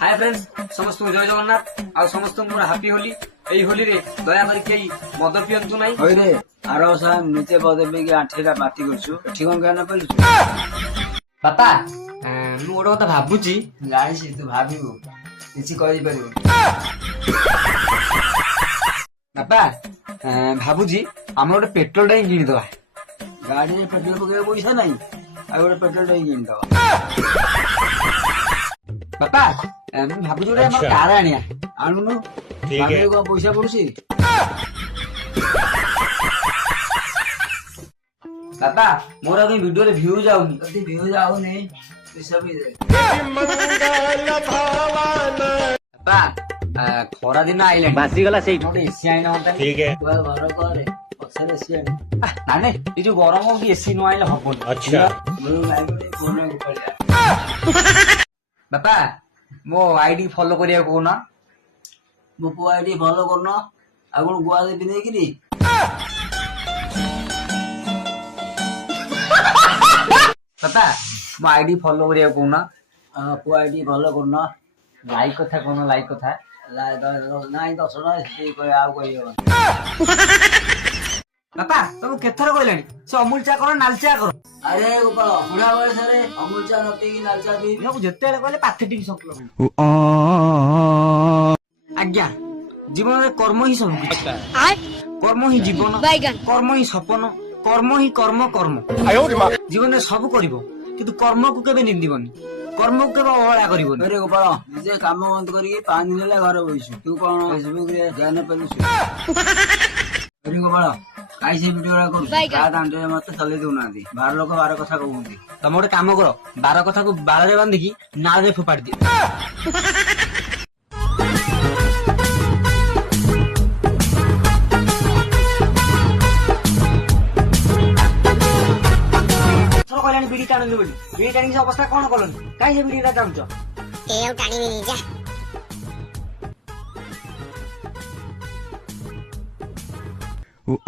hi friends समस्त जय जगन्नाथ आ समस्त मोर हैप्पी होली एई होली रे दया करी केई मद पियंतु नाही होय रे आरो सा नीचे बदेबे कि आठेटा पार्टी करछु एठी कोन गाना पलछु बापा मु ओडो कथा भाबुची जानिछि तू भाबिबो किछि करि परिबो बापा भाबुची हम गोटे पेट्रोल टैंक किनी दवा गाड़ी रे पेट्रोल पके पैसा नाही आ गोटे पेट्रोल टैंक किन दवा बापा मु भाबुची गोटे हमर कार आनिया आनुनु ठीक है को पैसा पड़ुछि बापा मोर अभी वीडियो रे व्यू जाउनी जदी व्यू जाऊ ने पैसा भी दे बापा खरा दिन आइले बासी गला सेई मोटे एसी आइना होता ठीक है तू घर करे पछरे सियानी ना ने ए जो गरम हो कि एसी न आइले हबो अच्छा मु लाइब्रेरी फोन को पड़िया बापा मो आईडी फॉलो करिया को ना मो को आईडी फॉलो करनो आ कोन गुआ दे बिने कि बापा मो आईडी फॉलो करिया को ना को आईडी फॉलो करनो लाइक कथा कोन लाइक कथा नाई 10 ना से कोई आ कोई बापा तुम केथर कहलानी से अमूल चा करो नाल चा करो अरे गोपाल बुढ़ा बयस रे अमूल चा न पी कि लाल चा पी मैं जेते कहले पाथेटिक संकल आज्ञा जीवन रे कर्म ही सब कर्म ही जीवन कर्म ही सपन कर्म ही कर्म कर्म जीवन रे सब करिवो किंतु कर्म को केबे निंदिबनी कर्म को केबे अवहेला करिवनी अरे गोपाल निजे काम बंद करी 5 दिन ले घर बइछु तू कोन फेसबुक रे जाने पलछु अरे गोपाल काई से वीडियो रा कर का दांडे मत चले दउना दी 12 लोक 12 कथा कहउंदी तम गोटे काम करो 12 कथा को 12 रे बांधी की नाल रे फोपाड़ दियो कहलानी बिड़ी टाणु बोली बिड़ी टाणी से अवस्था कौन कलनी कहीं से बिड़ी टाणुच टाणी जा Oh